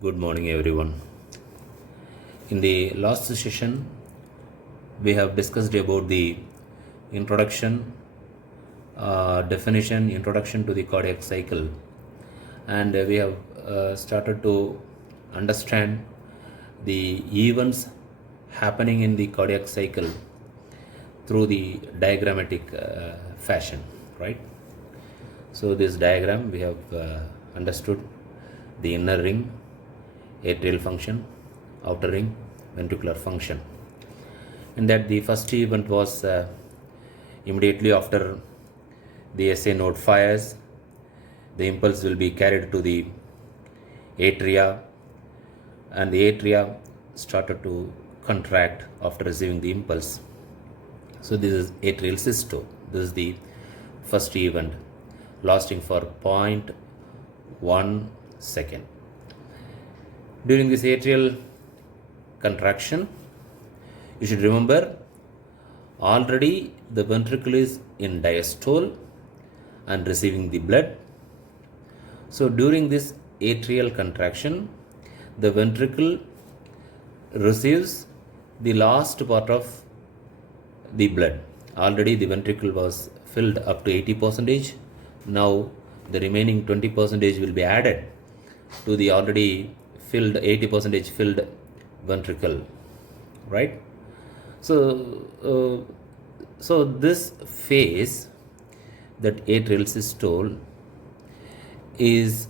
Good morning, everyone. In the last session, we have discussed about the introduction, definition, introduction to the cardiac cycle, and we have started to understand the events happening in the cardiac cycle through the diagrammatic fashion, right? So this diagram we have understood the inner ring, atrial function, outer ring, ventricular function. And that the first event was immediately after the SA node fires, the impulse will be carried to the atria, and the atria started to contract after receiving the impulse. So this is atrial systole. This is the first event, lasting for 0.1 second. During this atrial contraction, you should remember already the ventricle is in diastole and receiving the blood. So during this atrial contraction, the ventricle receives the last part of the blood. Already the ventricle was filled up to 80%. Now the remaining 20% will be added to the already filled 80% filled ventricle, right? So this phase, that atrial systole, is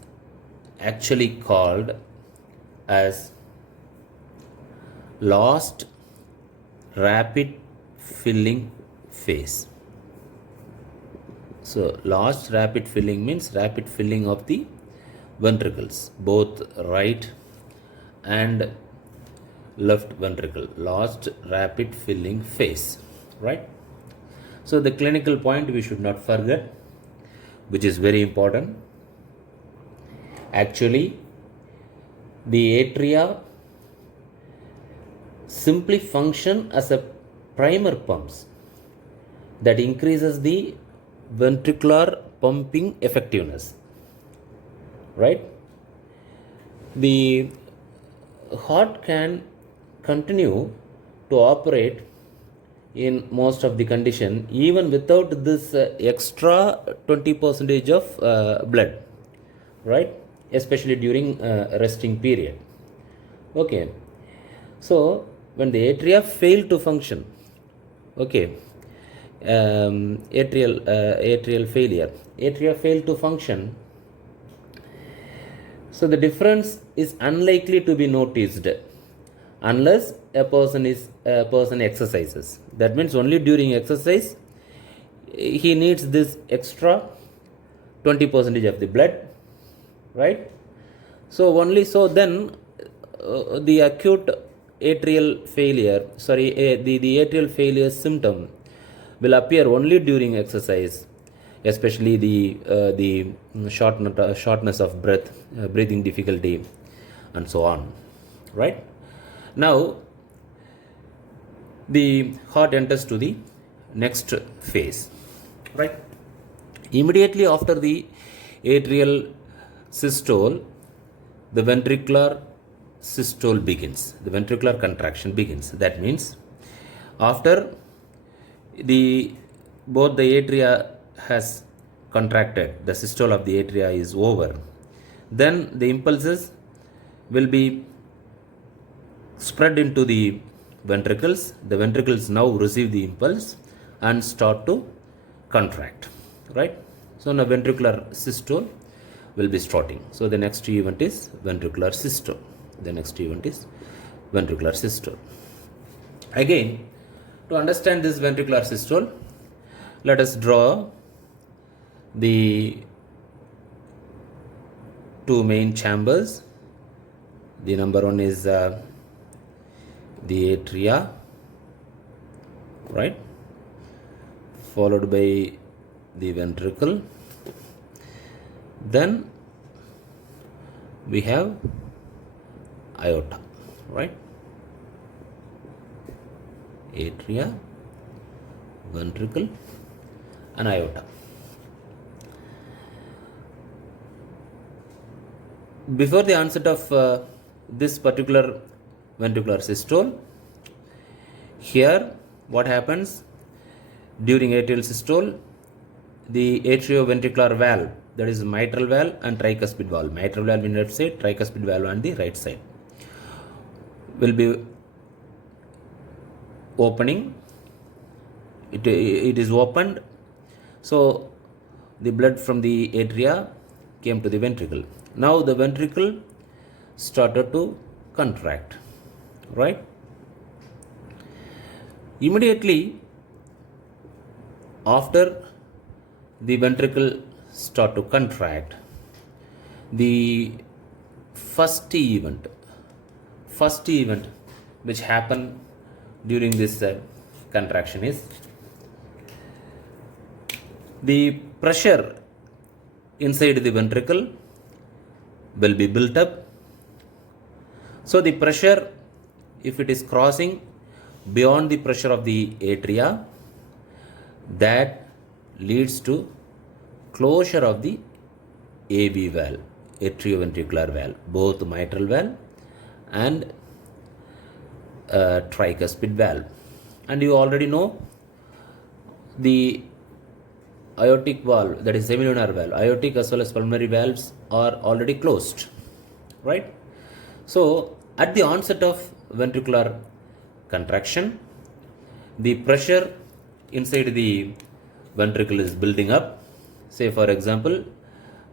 actually called as last rapid filling phase. So last rapid filling means rapid filling of the ventricles, both right and left ventricle, last rapid filling phase, right? So the clinical point we should not forget, which is very important. Actually, the atria simply function as a primer pumps that increases the ventricular pumping effectiveness, right? The heart can continue to operate in most of the condition even without this extra 20% of blood, right? Especially during resting period. Okay, so when the atria fail to function, okay, atrial failure, atria fail to function, so the difference is unlikely to be noticed unless a person exercises. That means only during exercise he needs this extra 20% of the blood, right? So only so then the acute atrial failure, the atrial failure symptom will appear only during exercise, especially the shortness of breath, breathing difficulty, and so on, right? Now the heart enters to the next phase, right? Immediately after the atrial systole, the ventricular systole begins, the ventricular contraction begins. That means after both the atria has contracted, the systole of the atria is over, then the impulses will be spread into the ventricles. The ventricles now receive the impulse and start to contract, right? So now ventricular systole will be starting. So the next event is ventricular systole. The next event is ventricular systole. Again, to understand this ventricular systole, let us draw the two main chambers. The number one is the atria, right, followed by the ventricle. Then we have aorta, right? Atria, ventricle, and aorta. Before the onset of this particular ventricular systole. Here what happens during atrial systole, the atrioventricular valve, that is mitral valve and tricuspid valve, mitral valve on the left side, tricuspid valve on the right side, will be opening. It is opened, so the blood from the atria came to the ventricle. Now the ventricle started to contract, right? Immediately after the ventricle start to contract, the first event which happened during this contraction is the pressure inside the ventricle will be built up. So the pressure, if it is crossing beyond the pressure of the atria, that leads to closure of the AV valve, atrioventricular valve, both mitral valve and tricuspid valve. And you already know the aortic valve, that is semilunar valve, aortic as well as pulmonary valves are already closed, right? So at the onset of ventricular contraction, the pressure inside the ventricle is building up. Say for example,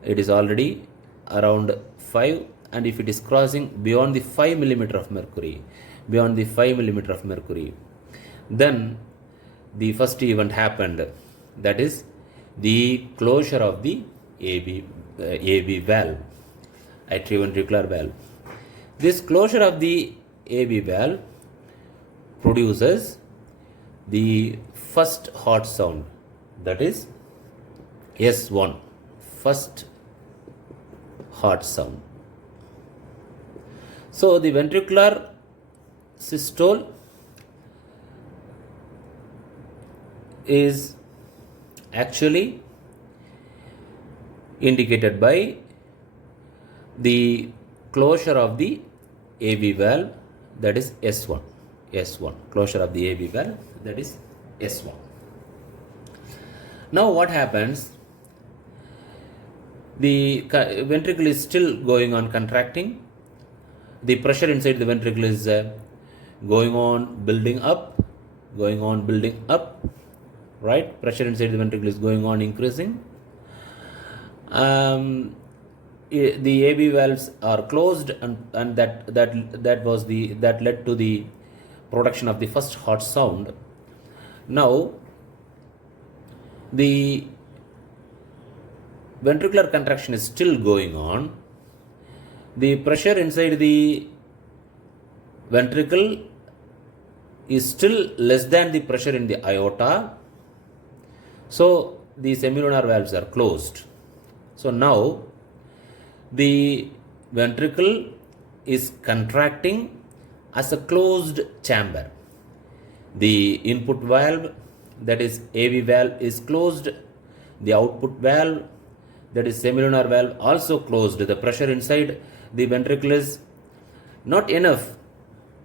it is already around 5, and if it is crossing beyond the 5 millimeter of mercury, then the first event happened, that is the closure of the AV valve, atrioventricular valve. This closure of the AV valve produces the first heart sound, that is S1, first heart sound. So the ventricular systole is actually indicated by the closure of the AV valve, that is S1. Closure of the AV valve, that is S1. Now what happens? The ventricle is still going on contracting. The pressure inside the ventricle is going on building up, right? Pressure inside the ventricle is going on increasing. The AV valves are closed, and that led to the production of the first heart sound. Now the ventricular contraction is still going on. The pressure inside the ventricle is still less than the pressure in the aorta. So the semilunar valves are closed. So now the ventricle is contracting as a closed chamber. The input valve, that is AV valve, is closed. The output valve, that is semilunar valve, also closed. The pressure inside the ventricle is not enough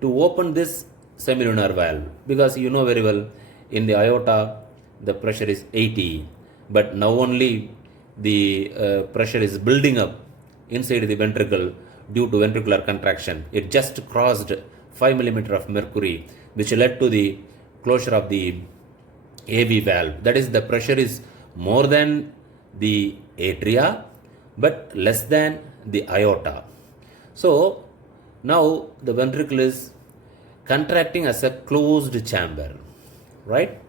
to open this semilunar valve, because you know very well in the aorta the pressure is 80, but now only the pressure is building up inside the ventricle due to ventricular contraction. It just crossed 5 millimeter of mercury, which led to the closure of the AV valve. That is, the pressure is more than the atria but less than the aorta. So now the ventricle is contracting as a closed chamber, right?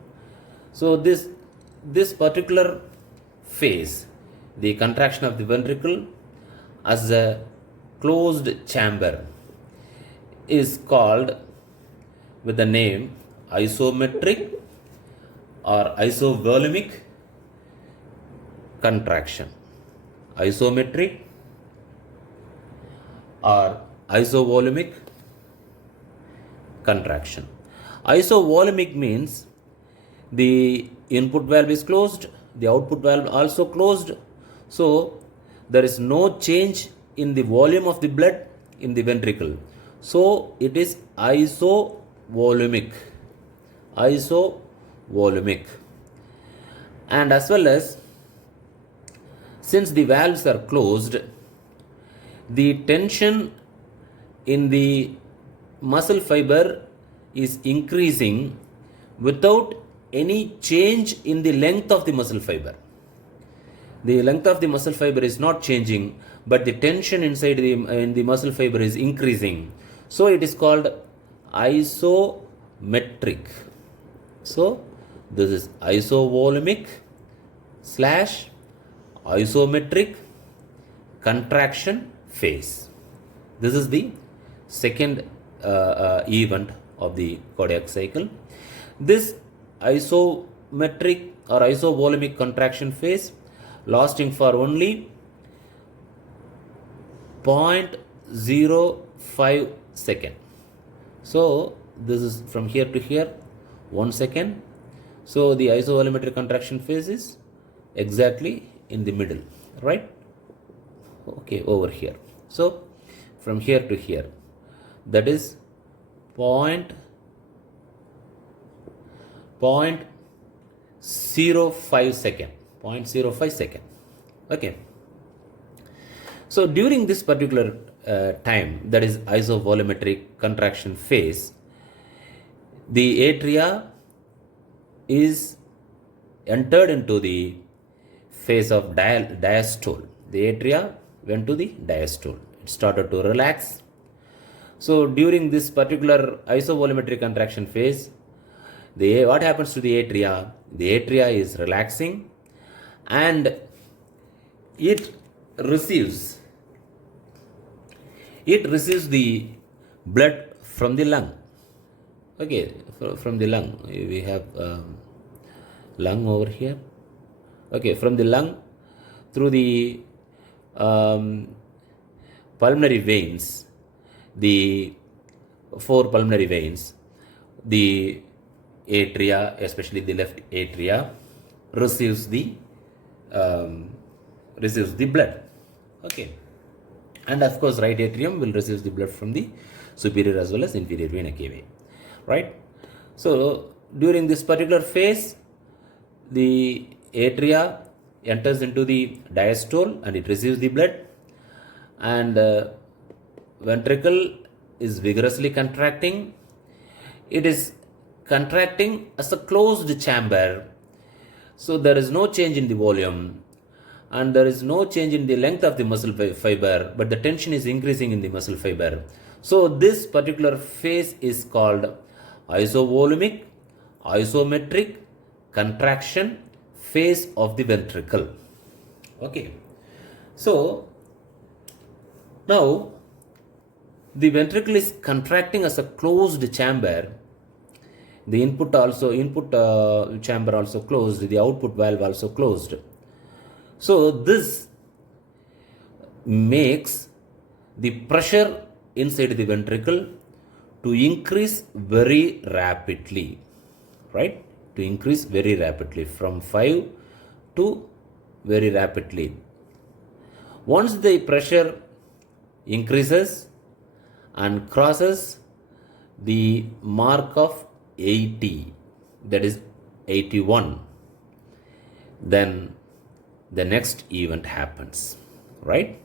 So this particular phase, the contraction of the ventricle as a closed chamber, is called with the name isometric or isovolumic contraction. Isometric or isovolumic contraction. Isovolumic means the input valve is closed, the output valve also closed, so there is no change in the volume of the blood in the ventricle. So it is isovolumic. Isovolumic. And as well as, since the valves are closed, the tension in the muscle fiber is increasing without any change in the length of the muscle fiber. The length of the muscle fiber is not changing, but the tension inside in the muscle fiber is increasing. So it is called isometric. So this is isovolumic / isometric contraction phase. This is the second event of the cardiac cycle. This isometric or isovolumic contraction phase lasting for only 0.05 second. So this is from here to here 1 second. So the isovolumetric contraction phase is exactly in the middle, right? Okay, over here. So from here to here, that is 0.05 second. 0.05 second. Okay. So during this particular time, that is isovolumetric contraction phase, the atria is entered into the phase of diastole. The atria went to the diastole. It started to relax. So during this particular isovolumetric contraction phase, what happens to the atria? The atria is relaxing and it receives the blood from the lung. Okay, from the lung. We have lung over here. Okay, from the lung through the pulmonary veins, the 4 pulmonary veins, the atria, especially the left atria, receives the blood. Okay, and of course right atrium will receive the blood from the superior as well as inferior vena cava, right? So during this particular phase, the atria enters into the diastole and it receives the blood, and ventricle is vigorously contracting. It is contracting as a closed chamber, so there is no change in the volume and there is no change in the length of the muscle fiber, but the tension is increasing in the muscle fiber. So this particular phase is called isovolumic isometric contraction phase of the ventricle. Okay, so now the ventricle is contracting as a closed chamber. The input chamber also closed, the output valve also closed. So this makes the pressure inside the ventricle to increase very rapidly, right? To increase very rapidly from 5 to very rapidly. Once the pressure increases and crosses the mark of 80, that is 81, then the next event happens, right?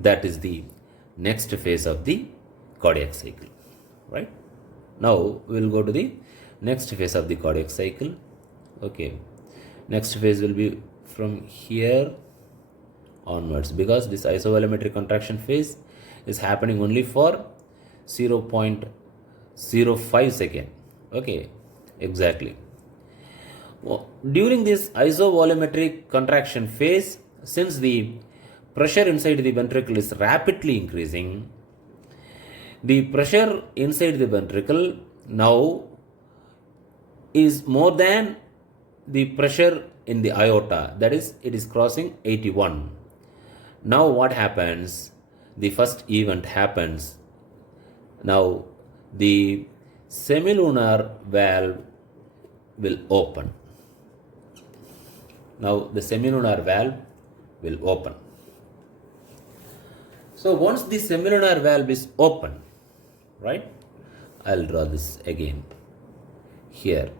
That is the next phase of the cardiac cycle, right? Now we will go to the next phase of the cardiac cycle. Okay, next phase will be from here onwards, because this isovolumetric contraction phase is happening only for 0.05 second. Okay, exactly. During this isovolumetric contraction phase, since the pressure inside the ventricle is rapidly increasing, the pressure inside the ventricle now is more than the pressure in the aorta, that is, it is crossing 81. Now what happens? The first event happens. Now the semilunar valve will open. Now the semilunar valve will open. So once the semilunar valve is open, right, I'll draw this again here,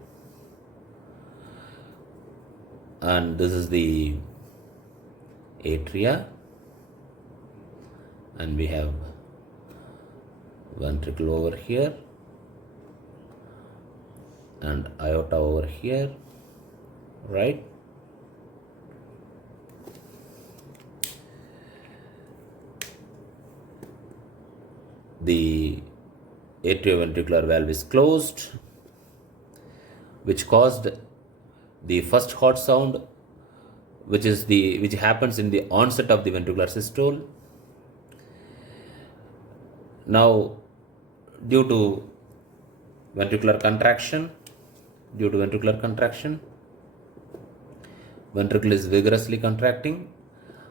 and this is the atria, and we have ventricle over here and aorta over here, right? The atrioventricular valve is closed, which caused the first heart sound, which happens in the onset of the ventricular systole. Now, due to ventricular contraction, ventricle is vigorously contracting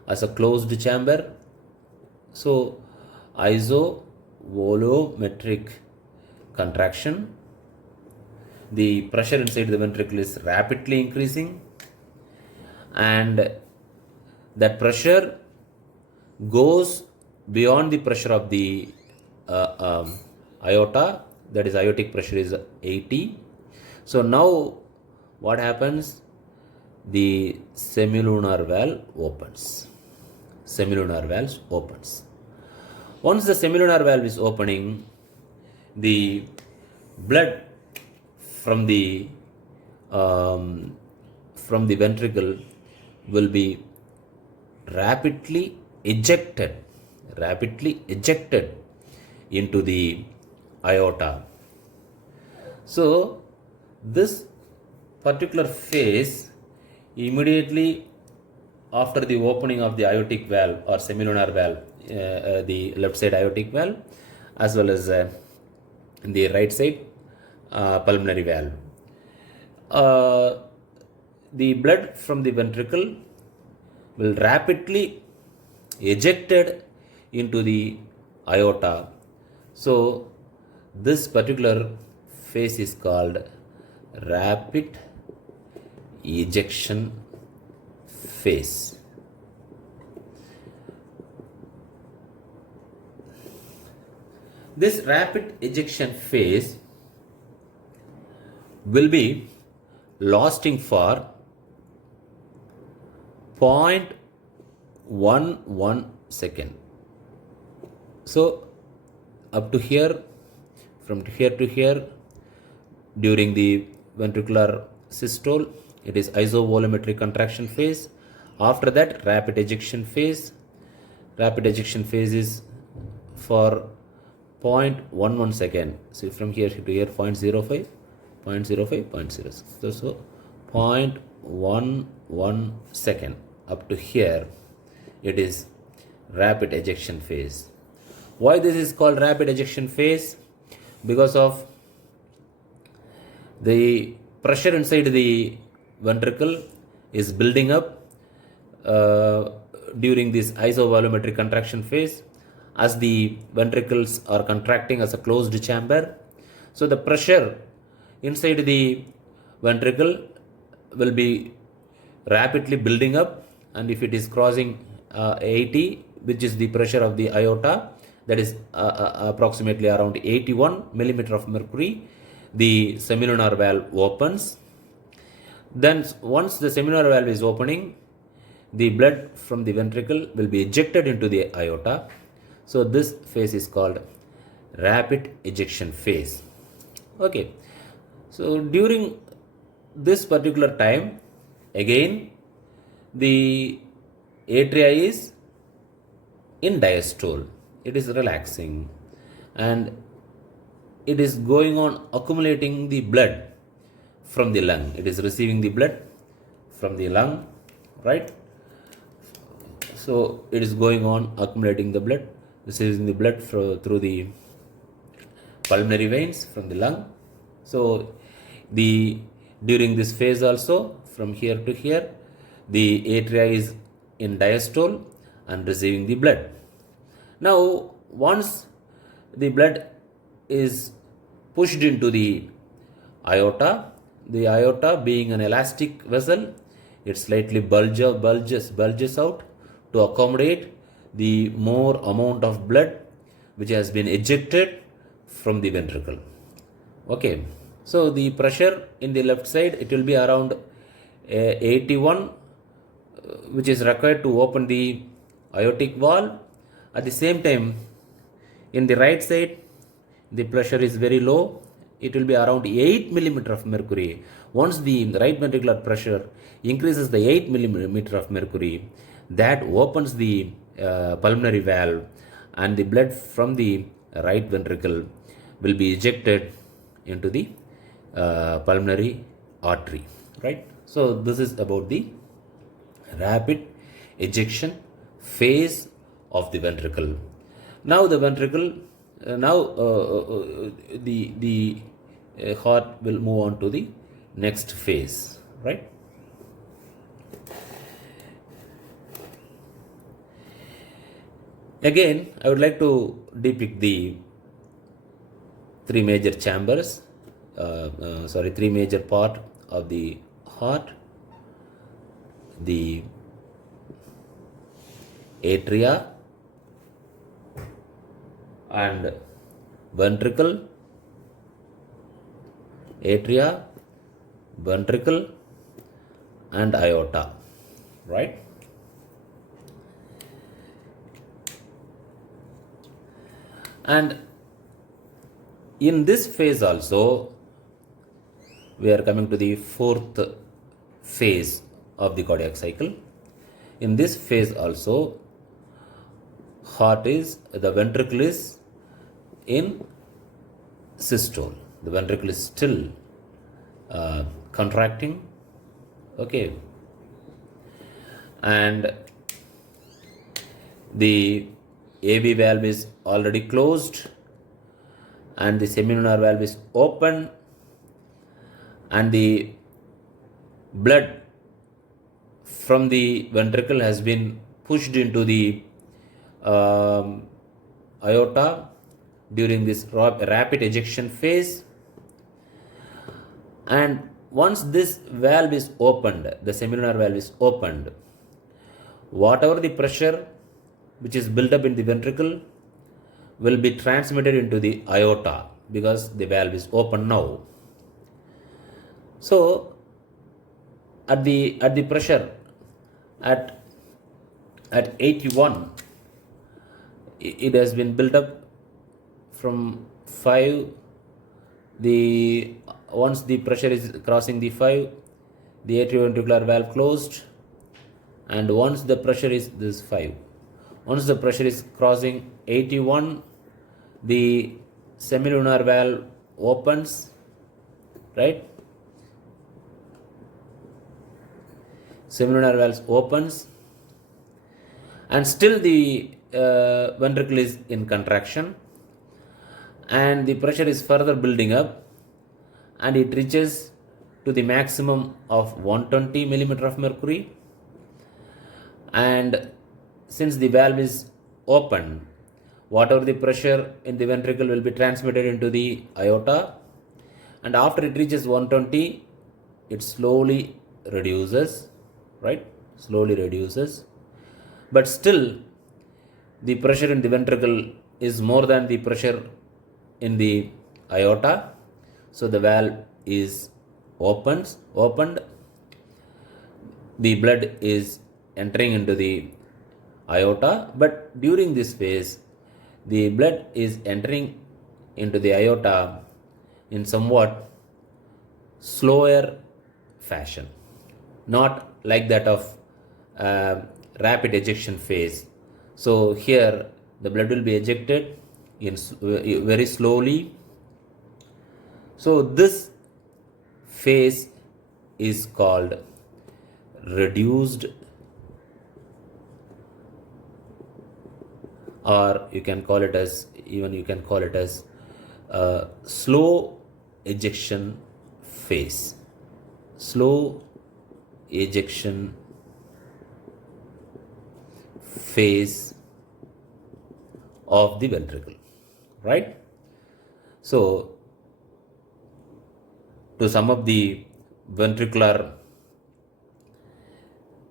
as a closed chamber. So, isovolometric contraction, the pressure inside the ventricle is rapidly increasing, and that pressure goes beyond the pressure of the aorta, that is aortic pressure is 80. So now what happens? The semilunar valve opens. Once the semilunar valve is opening, the blood from the ventricle will be rapidly ejected into the aorta. So this particular phase, immediately after the opening of the aortic valve or semilunar valve, the left side aortic valve as well as the right side pulmonary valve, the blood from the ventricle will rapidly ejected into the aorta. So this particular phase is called rapid ejection phase. This rapid ejection phase will be lasting for 0.11 second. So up to here, from here to here, during the ventricular systole, it is isovolumetric contraction phase. After that, rapid ejection phase. Rapid ejection phase is for 0.11 second. So from here to here, 0.05, 0.06. So 0.11 second. Up to here, it is rapid ejection phase. Why this is called rapid ejection phase? Because of the pressure inside the ventricle is building up during this isovolumetric contraction phase, as the ventricles are contracting as a closed chamber. So the pressure inside the ventricle will be rapidly building up, and if it is crossing 80, which is the pressure of the aorta, that is approximately around 81 millimeter of mercury, the semilunar valve opens. Then once the semilunar valve is opening, the blood from the ventricle will be ejected into the aorta. So this phase is called rapid ejection phase. Okay. So during this particular time, again the atria is in diastole. It is relaxing and it is going on accumulating the blood from the lung. It is receiving the blood from the lung, right? So it is going on accumulating the blood, receiving the blood through the pulmonary veins from the lung. So during this phase also, from here to here, the atria is in diastole and receiving the blood. Now once the blood is pushed into the aorta being an elastic vessel, it slightly bulges out to accommodate the more amount of blood which has been ejected from the ventricle. Okay, so the pressure in the left side, it will be around 81, which is required to open the aortic valve. At the same time, in the right side, the pressure is very low. It will be around 8 millimeter of mercury. Once the right ventricular pressure increases the 8 millimeter of mercury, that opens the pulmonary valve, and the blood from the right ventricle will be ejected into the pulmonary artery, right? So this is about the rapid ejection phase of the ventricle. Now the ventricle, the heart will move on to the next phase, right? Again, I would like to depict the three major chambers, three major part of the heart: the atria and ventricle, atria, ventricle and aorta, right? And in this phase also, we are coming to the fourth phase of the cardiac cycle. In this phase also, the ventricle is in systole. The ventricle is still contracting, okay, and the AV valve is already closed, and the semilunar valve is open, and the blood from the ventricle has been pushed into the aorta during this rapid ejection phase. And once this valve is opened, the semilunar valve is opened, whatever the pressure which is built up in the ventricle will be transmitted into the aorta, because the valve is open now. So at the pressure at 81, it has been built up from 5. Once the pressure is crossing the 5, the atrioventricular valve closed, and once the pressure is this 5, once the pressure is crossing 81, the semilunar valve opens, right? Semilunar valve opens, and still the ventricle is in contraction, and the pressure is further building up, and it reaches to the maximum of 120 millimeter of mercury. And since the valve is open, whatever the pressure in the ventricle will be transmitted into the aorta, and after it reaches 120, it slowly reduces, right? Slowly reduces, but still the pressure in the ventricle is more than the pressure in the aorta. So the valve is opened, the blood is entering into the aorta, but during this phase, the blood is entering into the aorta in somewhat slower fashion, not like that of rapid ejection phase. So here the blood will be ejected in very slowly. So this phase is called reduced, or you can call it as slow ejection phase. Slow ejection phase of the ventricle, right? So to sum up the ventricular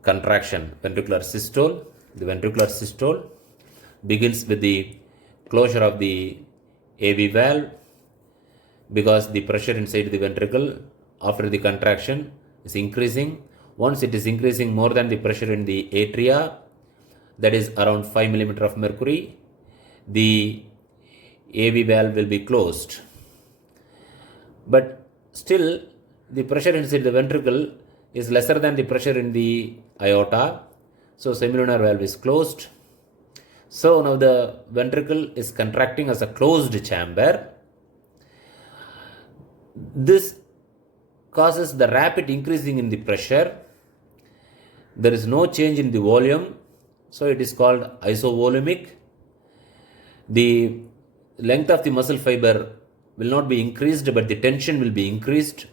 contraction, ventricular systole, the ventricular systole begins with the closure of the AV valve, because the pressure inside the ventricle after the contraction is increasing. Once it is increasing more than the pressure in the atria, that is around 5 millimeter of mercury, the AV valve will be closed. But still, the pressure inside the ventricle is lesser than the pressure in the aorta, so semilunar valve is closed. So now the ventricle is contracting as a closed chamber. This causes the rapid increasing in the pressure. There is no change in the volume, so it is called isovolumic. The length of the muscle fiber will not be increased, but the tension will be increased.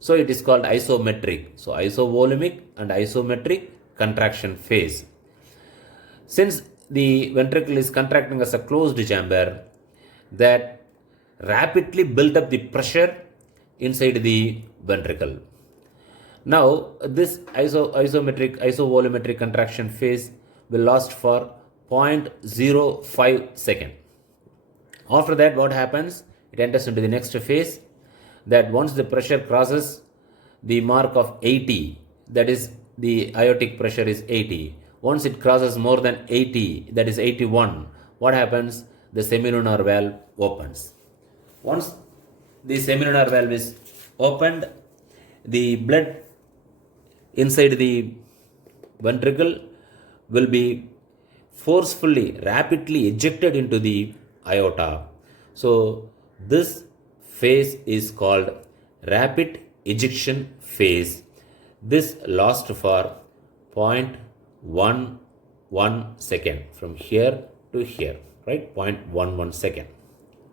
So it is called isometric. So isovolumic and isometric contraction phase. Since the ventricle is contracting as a closed chamber, that rapidly build up the pressure inside the ventricle. Now this isovolumetric contraction phase will last for 0.05 second. After that, what happens? It enters into the next phase, that once the pressure crosses the mark of 80, that is the aortic pressure is 80. Once it crosses more than 80, that is 81, what happens? The semilunar valve opens. Once the semilunar valve is opened, the blood inside the ventricle will be forcefully, rapidly ejected into the aorta. So this phase is called rapid ejection phase. This lasts for 0.11 second from here to here, right? 0.11 second,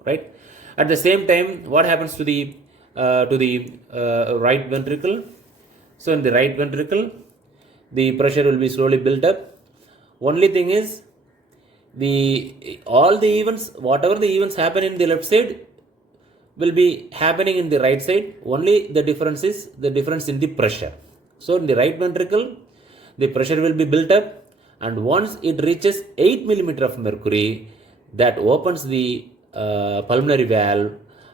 right? At the same time, what happens to the right ventricle? So in the right ventricle, the pressure will be slowly built up. Only thing is, all the events, whatever the events happen in the left side will be happening in the right side. Only the difference is the difference in the pressure. So in the right ventricle, the pressure will be built up, and once it reaches 8 millimeter of mercury, that opens the pulmonary valve,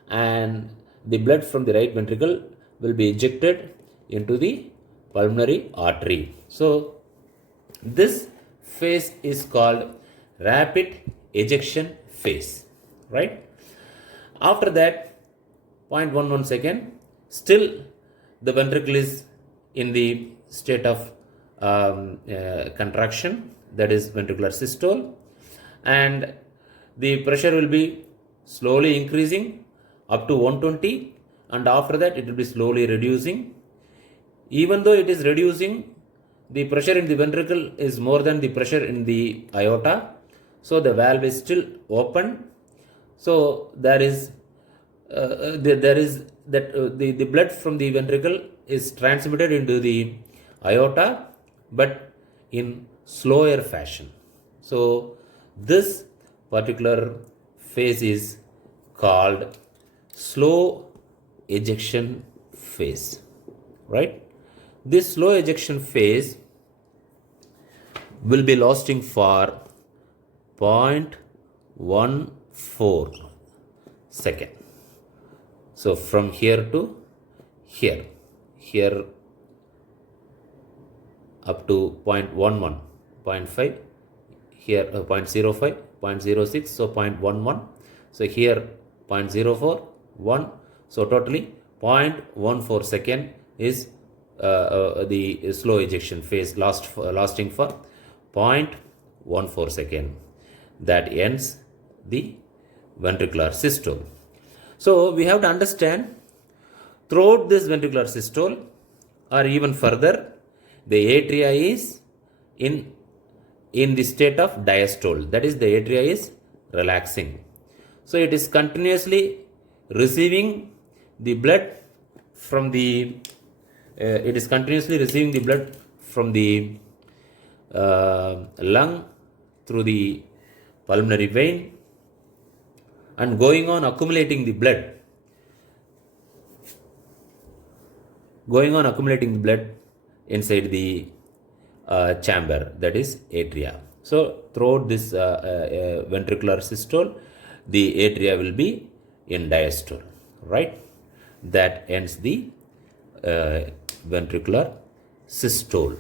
and the blood from the right ventricle will be ejected into the pulmonary artery. So this phase is called rapid ejection phase, right? After that, 0.11 second, still the ventricle is in the state of contraction, that is ventricular systole, and the pressure will be slowly increasing up to 120, and after that it will be slowly reducing. Even though it is reducing, the pressure in the ventricle is more than the pressure in the aorta, so the valve is still open. So the blood from the ventricle is transmitted into the aorta, but in slower fashion. So this particular phase is called slow ejection phase, right? This slow ejection phase will be lasting for 0.14 second. So from here to here up to 0.11, 0.5, here 0.05, 0.06, so 0.11, so here 0.04, 1, so totally 0.14 second is the slow ejection phase lasting for 0.14 second. That ends the ventricular systole. So we have to understand, throughout this ventricular systole or even further, the atria is in the state of diastole, that is the atria is relaxing. So it is continuously receiving the blood from the lung through the pulmonary vein and going on accumulating the blood inside the chamber, that is atria. So throughout this ventricular systole, the atria will be in diastole, right? That ends the ventricular systole.